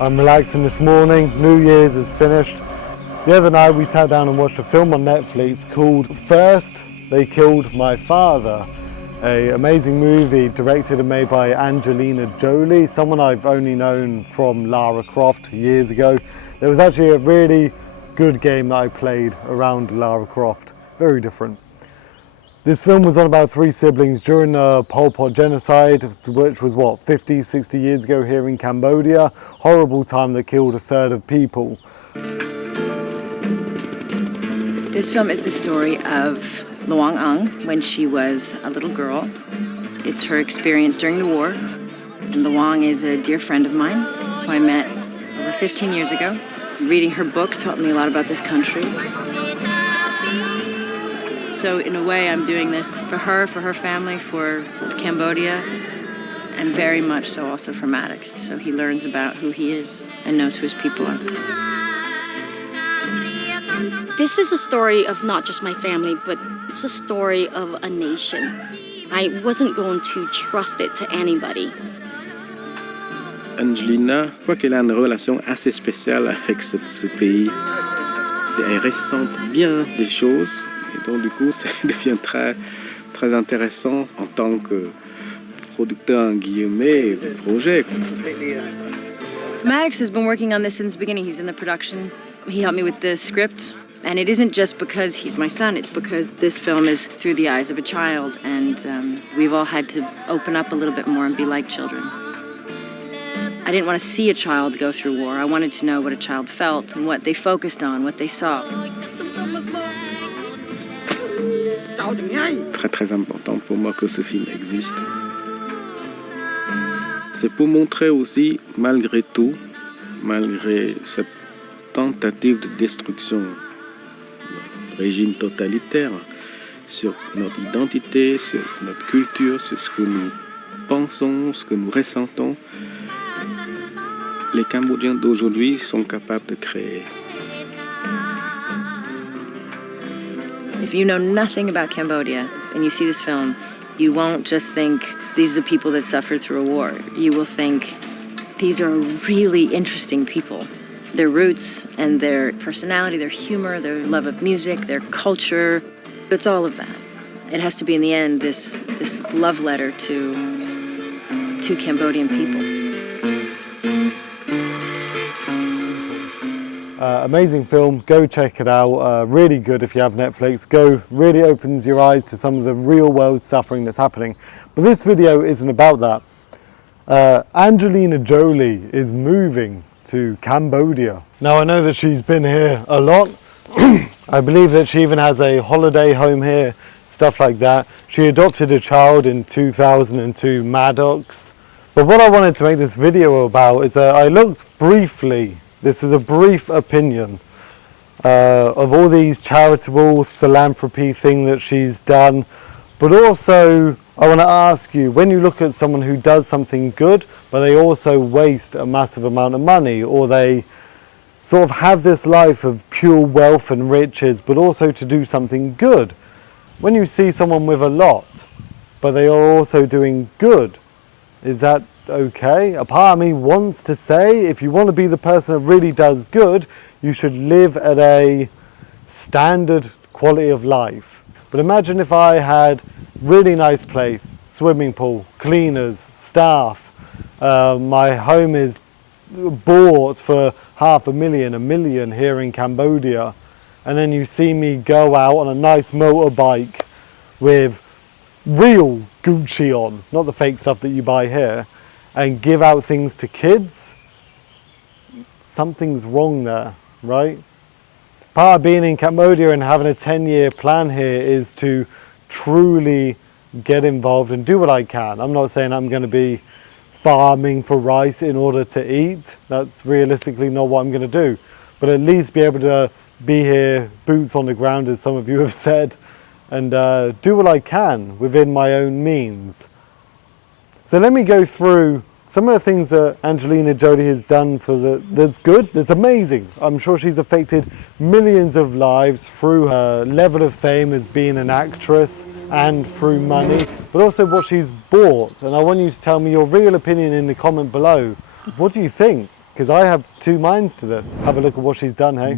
I'm relaxing this morning. New Year's is finished. The other night we sat down and watched a film on Netflix called First They Killed My Father. An amazing movie directed and made by Angelina Jolie, someone I've only known from Lara Croft years ago. There was actually a really good game that I played around Lara Croft, very different. This film was on about three siblings during the Pol Pot genocide, which was 50, 60 years ago here in Cambodia. Horrible time that killed a third of people. This film is the story of Luang Ang when she was a little girl. It's her experience during the war. And Luang is a dear friend of mine who I met over 15 years ago. Reading her book taught me a lot about this country. So in a way, I'm doing this for her family, for Cambodia, and very much so also for Maddox. So he learns about who he is and knows who his people are. This is a story of not just my family, but it's a story of a nation. I wasn't going to trust it to anybody. Angelina, je crois qu'elle a une relation assez spéciale avec ce pays. Elle ressent bien des choses. Et donc, du coup, ça devient très, très intéressant en tant que producteur, en guillemets, de projet. Maddox has been working on this since the beginning. He's in the production. He helped me with the script. And it isn't just because he's my son, it's because this film is through the eyes of a child. And we've all had to open up a little bit more and be like children. I didn't want to see a child go through war. I wanted to know what a child felt and what they focused on, what they saw. Très très important pour moi que ce film existe. C'est pour montrer aussi, malgré tout, malgré cette tentative de destruction du régime totalitaire, sur notre identité, sur notre culture, sur ce que nous pensons, ce que nous ressentons, les Cambodgiens d'aujourd'hui sont capables de créer. If you know nothing about Cambodia and you see this film, you won't just think these are people that suffered through a war. You will think these are really interesting people. Their roots and their personality, their humor, their love of music, their culture, it's all of that. It has to be, in the end, this love letter to Cambodian people. Amazing film, go check it out, really good if you have Netflix. Really opens your eyes to some of the real world suffering that's happening. But this video isn't about that. Angelina Jolie is moving to Cambodia. Now I know that she's been here a lot. I believe that she even has a holiday home here, stuff like that. She adopted a child in 2002, Maddox. But what I wanted to make this video about is I looked briefly. This is a brief opinion of all these charitable philanthropy thing that she's done. But also, I want to ask you, when you look at someone who does something good, but they also waste a massive amount of money, or they sort of have this life of pure wealth and riches, but also to do something good. When you see someone with a lot, but they are also doing good, is that okay? A part of me wants to say, if you want to be the person that really does good, you should live at a standard quality of life. But imagine if I had really nice place, swimming pool, cleaners, staff, my home is bought for $500,000, $1 million here in Cambodia, and then you see me go out on a nice motorbike with real Gucci on, not the fake stuff that you buy here, and give out things to kids. Something's wrong there, right? Part of being in Cambodia and having a 10-year plan here is to truly get involved and do what I can. I'm not saying I'm going to be farming for rice in order to eat. That's realistically not what I'm going to do. But at least be able to be here, boots on the ground, as some of you have said, and do what I can within my own means. So let me go through some of the things that Angelina Jolie has done that's good, that's amazing. I'm sure she's affected millions of lives through her level of fame as being an actress and through money, but also what she's bought. And I want you to tell me your real opinion in the comment below. What do you think? Because I have two minds to this. Have a look at what she's done, hey?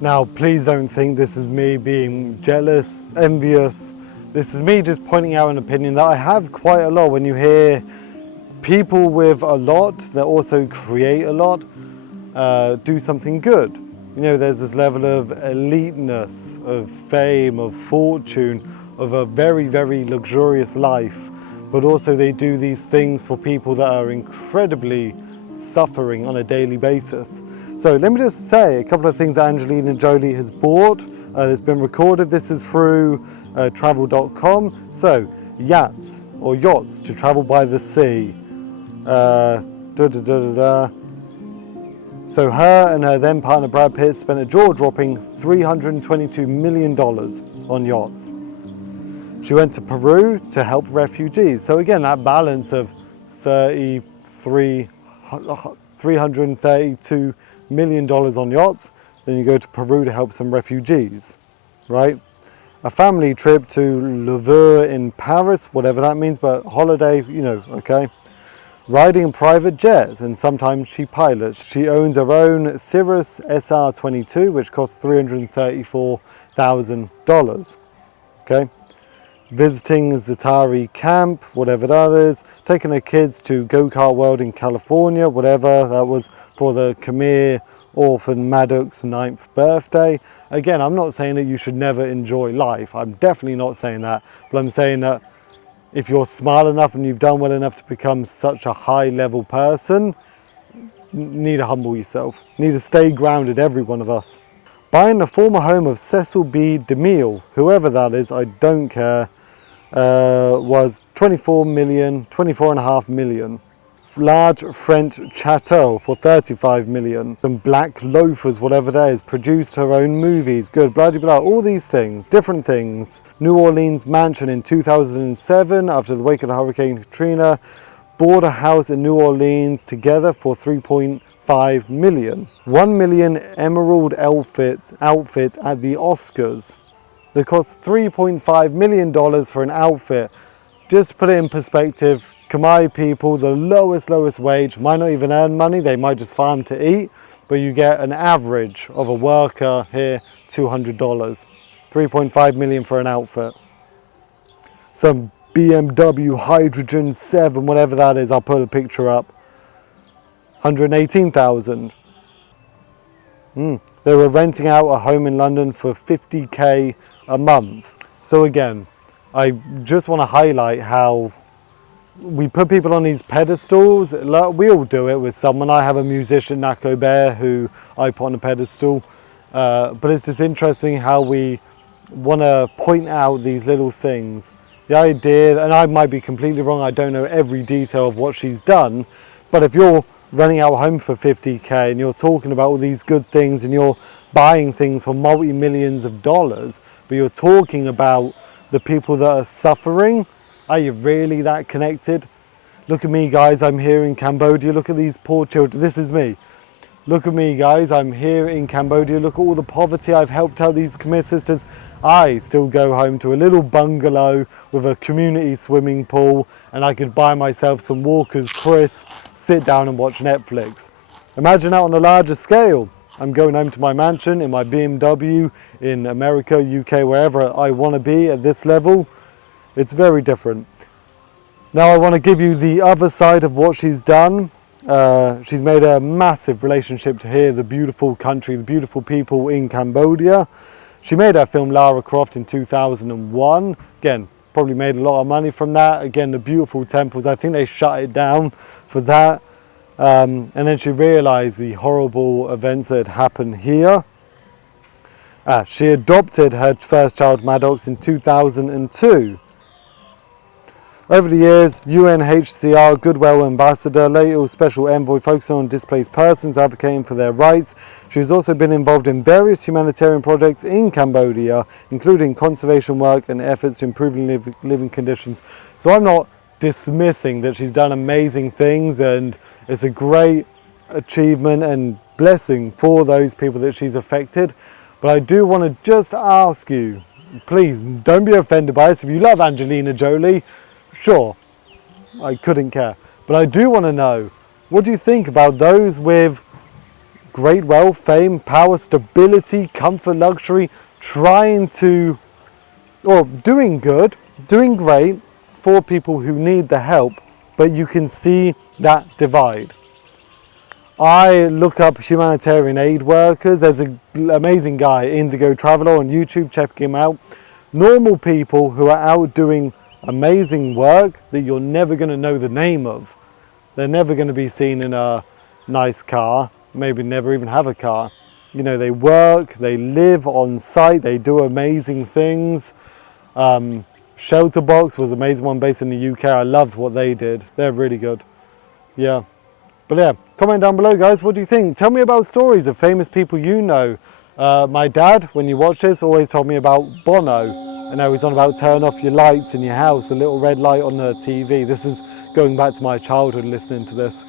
Now, please don't think this is me being jealous, envious. This is me just pointing out an opinion that I have quite a lot. When you hear people with a lot that also create a lot, do something good. You know, there's this level of eliteness, of fame, of fortune, of a very, very luxurious life. But also they do these things for people that are incredibly suffering on a daily basis. So let me just say a couple of things that Angelina Jolie has bought. It's been recorded. This is through travel.com. So yachts or yachts to travel by the sea. So her and her then partner Brad Pitt spent a jaw-dropping $322 million on yachts. She went to Peru to help refugees. So again, that balance of $332 million on yachts, then you go to Peru to help some refugees, right? A family trip to Louvre in Paris, whatever that means, but holiday, you know, okay. Riding a private jet, and sometimes she pilots. She owns her own Cirrus SR-22, which costs $334,000, okay. Visiting Zatari camp, whatever that is, taking her kids to Go-Kart World in California, whatever that was for the Khmer orphan Maddox's 9th birthday. Again, I'm not saying that you should never enjoy life. I'm definitely not saying that, but I'm saying that if you're smart enough and you've done well enough to become such a high level person, you need to humble yourself. You need to stay grounded, every one of us. Buying the former home of Cecil B. DeMille, whoever that is, I don't care, was $24.5 million. Large French chateau for $35 million. Some black loafers, whatever that is, produced her own movies, good, blah, blah, blah, all these things, different things. New Orleans mansion in 2007, after the wake of the Hurricane Katrina, bought a house in New Orleans together for $3.5 million. $1 million emerald outfit at the Oscars. They cost $3.5 million for an outfit. Just to put it in perspective, Khmer people, the lowest wage, might not even earn money, they might just farm to eat, but you get an average of a worker here, $200. $3.5 million for an outfit. Some BMW Hydrogen 7, whatever that is, I'll put a picture up. $118,000. They were renting out a home in London for $50K a month. So again, I just want to highlight how we put people on these pedestals. We all do it with someone. I have a musician, Nako Bear, who I put on a pedestal. But it's just interesting how we want to point out these little things. The idea, and I might be completely wrong, I don't know every detail of what she's done, but if you're renting out a home for $50K and you're talking about all these good things and you're buying things for multi-millions of dollars, but you're talking about the people that are suffering, are you really that connected? Look at me, guys, I'm here in Cambodia. Look at these poor children. This is me. Look at me, guys, I'm here in Cambodia. Look at all the poverty. I've helped out these Khmer sisters. I still go home to a little bungalow with a community swimming pool, and I could buy myself some Walker's crisps, sit down and watch Netflix. Imagine that on a larger scale. I'm going home to my mansion in my BMW in America, UK, wherever I want to be at this level. It's very different. Now I want to give you the other side of what she's done. She's made a massive relationship to here, the beautiful country, the beautiful people in Cambodia. She made her film Lara Croft in 2001. Again, probably made a lot of money from that. Again, the beautiful temples, I think they shut it down for that. And then she realized the horrible events that had happened here. She adopted her first child, Maddox, in 2002. Over the years, UNHCR Goodwill Ambassador, later Special Envoy focusing on displaced persons, advocating for their rights. She has also been involved in various humanitarian projects in Cambodia, including conservation work and efforts to improve living conditions. So I'm not dismissing that she's done amazing things, and it's a great achievement and blessing for those people that she's affected. But I do want to just ask you, please don't be offended by this. If you love Angelina Jolie, sure, I couldn't care. But I do want to know, what do you think about those with great wealth, fame, power, stability, comfort, luxury, trying to, or doing good, doing great for people who need the help, but you can see that divide? I look up humanitarian aid workers. There's an amazing guy, Indigo Traveler, on YouTube, check him out. Normal people who are out doing amazing work that you're never going to know the name of. They're never going to be seen in a nice car, maybe never even have a car. You know, they work, they live on site, they do amazing things. Shelter Box was an amazing one based in the UK. I loved what they did. They're really good. Yeah. But yeah, comment down below, guys. What do you think? Tell me about stories of famous people you know. My dad, when you watch this, always told me about Bono. I know he's on about turn off your lights in your house, the little red light on the TV. This is going back to my childhood listening to this.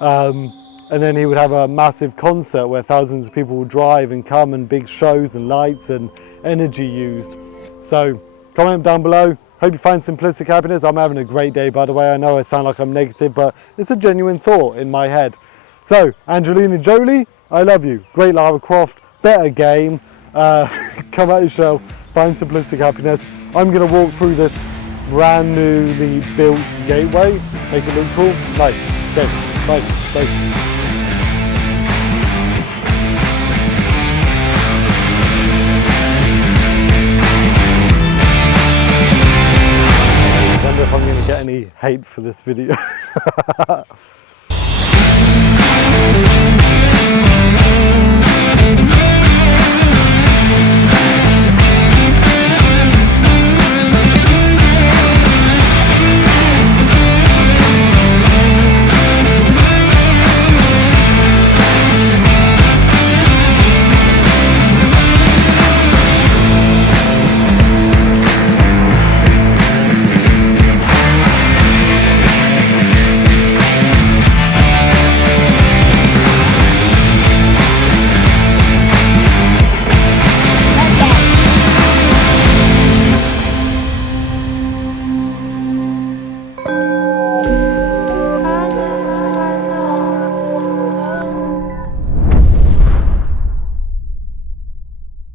And then he would have a massive concert where thousands of people would drive and come, and big shows and lights and energy used. So comment down below. Hope you find Simplistic Happiness. I'm having a great day, by the way. I know I sound like I'm negative, but it's a genuine thought in my head. So, Angelina Jolie, I love you. Great Lara Croft, better game. Come out your shell, find Simplistic Happiness. I'm going to walk through this brand newly built gateway, make it look cool. Nice. Okay, bye. Bye. If I'm going to get any hate for this video.